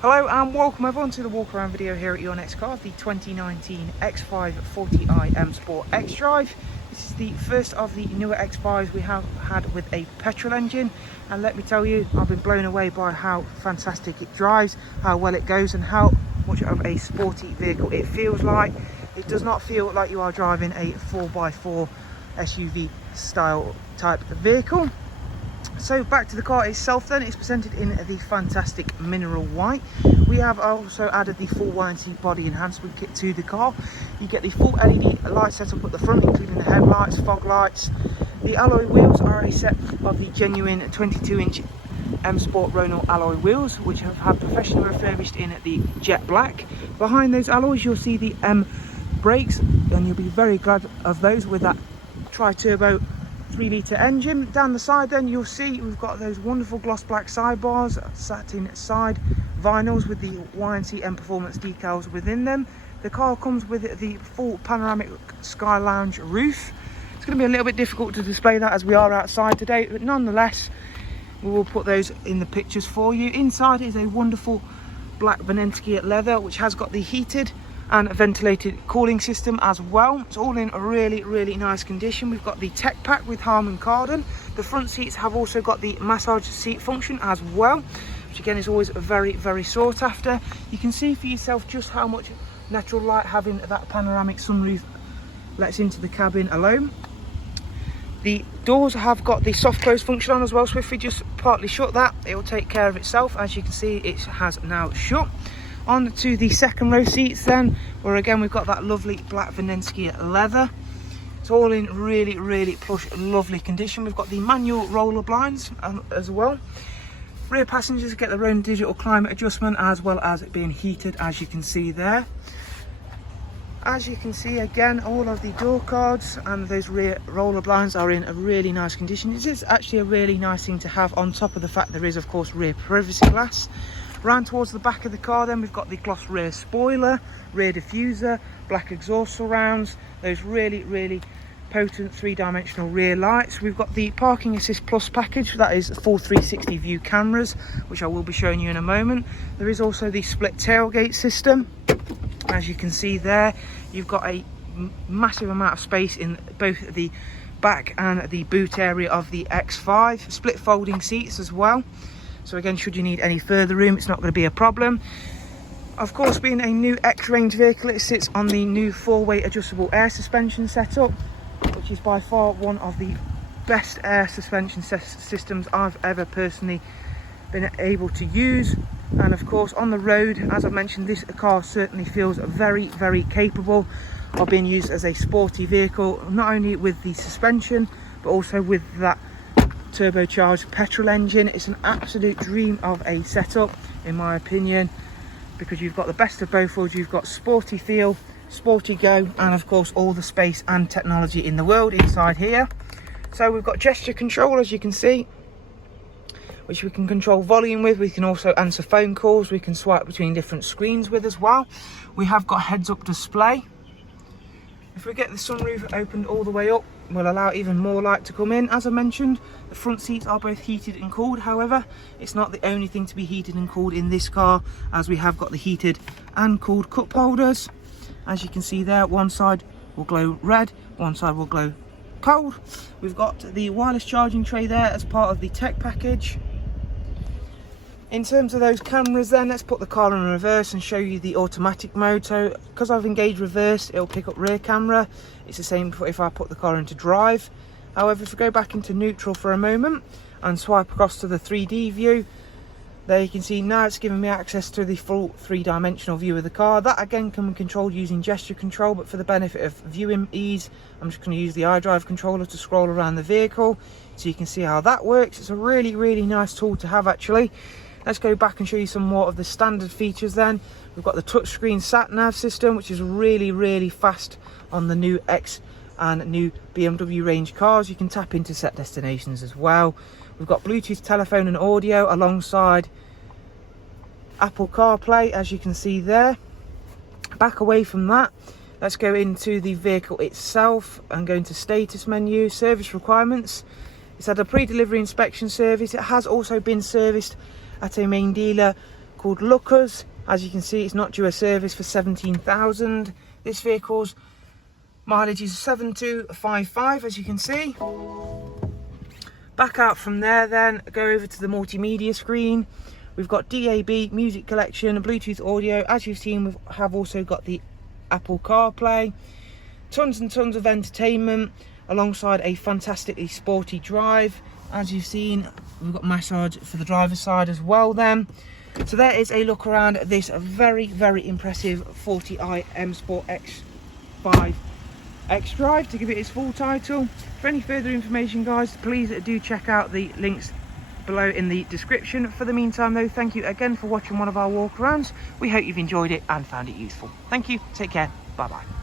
Hello and welcome everyone to the walk around video here at Your Next Car, the 2019 X5 40i M Sport X Drive. This is the first of the newer X5s we have had with a petrol engine, and let me tell you, I've been blown away by how fantastic it drives, how well it goes and how much of a sporty vehicle it feels like. It does not feel like you are driving a 4x4 SUV style type vehicle. So back to the car itself then, it's presented in the fantastic mineral white. We have also added the full YNCM body enhancement kit to the car. You get the full LED light setup at the front, including the headlights, fog lights. The alloy wheels are a set of the genuine 22-inch M Sport Renault alloy wheels, which have had professionally refurbished in the jet black. Behind those alloys you'll see the M brakes, and you'll be very glad of those with that tri-turbo 3-litre engine. Down the side then you'll see we've got those wonderful gloss black sidebars, satin side vinyls with the YNCM performance decals within them. The car comes with the full panoramic sky lounge roof. It's going to be a little bit difficult to display that as we are outside today, but nonetheless we will put those in the pictures for you. Inside is a wonderful black Venensky leather, which has got the heated and ventilated cooling system as well. It's all in a really nice condition. We've got the tech pack with Harman Kardon. The front seats have also got the massage seat function as well, which again is always very sought after. You can see for yourself just how much natural light having that panoramic sunroof lets into the cabin alone. The doors have got the soft close function on as well, so if we just partly shut that, it will take care of itself. As you can see, it has now shut. On to the second row seats then, where again we've got that lovely black Venensky leather. It's all in really plush, lovely condition. We've got the manual roller blinds as well. Rear passengers get their own digital climate adjustment, as well as it being heated, as you can see there. As you can see again, all of the door cards and those rear roller blinds are in a really nice condition. It is actually a really nice thing to have, on top of the fact there is of course rear privacy glass. Round towards the back of the car then, we've got the gloss rear spoiler, rear diffuser, black exhaust surrounds, those really potent 3-dimensional rear lights. We've got the parking assist plus package, that is full 360 view cameras, which I will be showing you in a moment. There is also the split tailgate system. As you can see there, you've got a massive amount of space in both the back and the boot area of the X5. Split folding seats as well. So again, should you need any further room, it's not going to be a problem. Of course, being a new X-Range vehicle, it sits on the new 4-way adjustable air suspension setup, which is by far one of the best air suspension systems I've ever personally been able to use. And of course, on the road, as I mentioned, this car certainly feels very capable of being used as a sporty vehicle, not only with the suspension, but also with that turbocharged petrol engine. It's an absolute dream of a setup in my opinion, because you've got the best of both worlds. You've got sporty feel, sporty go, and of course all the space and technology in the world inside here. So we've got gesture control, as you can see, which we can control volume with. We can also answer phone calls. We can swipe between different screens with as well. We have got heads-up display. If we get the sunroof opened all the way up, we'll allow even more light to come in. As I mentioned, the front seats are both heated and cooled. However, it's not the only thing to be heated and cooled in this car, as we have got the heated and cooled cup holders. As you can see there, one side will glow red, one side will glow cold. We've got the wireless charging tray there as part of the tech package. In terms of those cameras then, let's put the car in reverse and show you the automatic mode. So because I've engaged reverse, it'll pick up rear camera. It's the same if I put the car into drive. However, if we go back into neutral for a moment and swipe across to the 3D view, there you can see now it's giving me access to the full 3-dimensional view of the car. That again can be controlled using gesture control, but for the benefit of viewing ease, I'm just going to use the iDrive controller to scroll around the vehicle so you can see how that works. It's a really nice tool to have actually. Let's go back and show you some more of the standard features then. We've got the touchscreen sat-nav system, which is really fast on the new X and new BMW range cars. You can tap into set destinations as well. We've got Bluetooth telephone and audio alongside Apple CarPlay, as you can see there. Back away from that, let's go into the vehicle itself and go into status menu, service requirements. It's had a pre-delivery inspection service. It has also been serviced at a main dealer called Lookers. As you can see, it's not due a service for 17,000. This vehicle's mileage is 7255, as you can see. Back out from there then, go over to the multimedia screen. We've got DAB, music collection, Bluetooth audio. As you've seen, we have also got the Apple CarPlay. Tons and tons of entertainment, alongside a fantastically sporty drive. As you've seen, we've got massage for the driver's side as well then. So there is a look around this very, very impressive 40i M Sport X5 X-Drive, to give it its full title. For any further information, guys, please do check out the links below in the description. For the meantime though, thank you again for watching one of our walk arounds. We hope you've enjoyed it and found it useful. Thank you, take care, bye bye.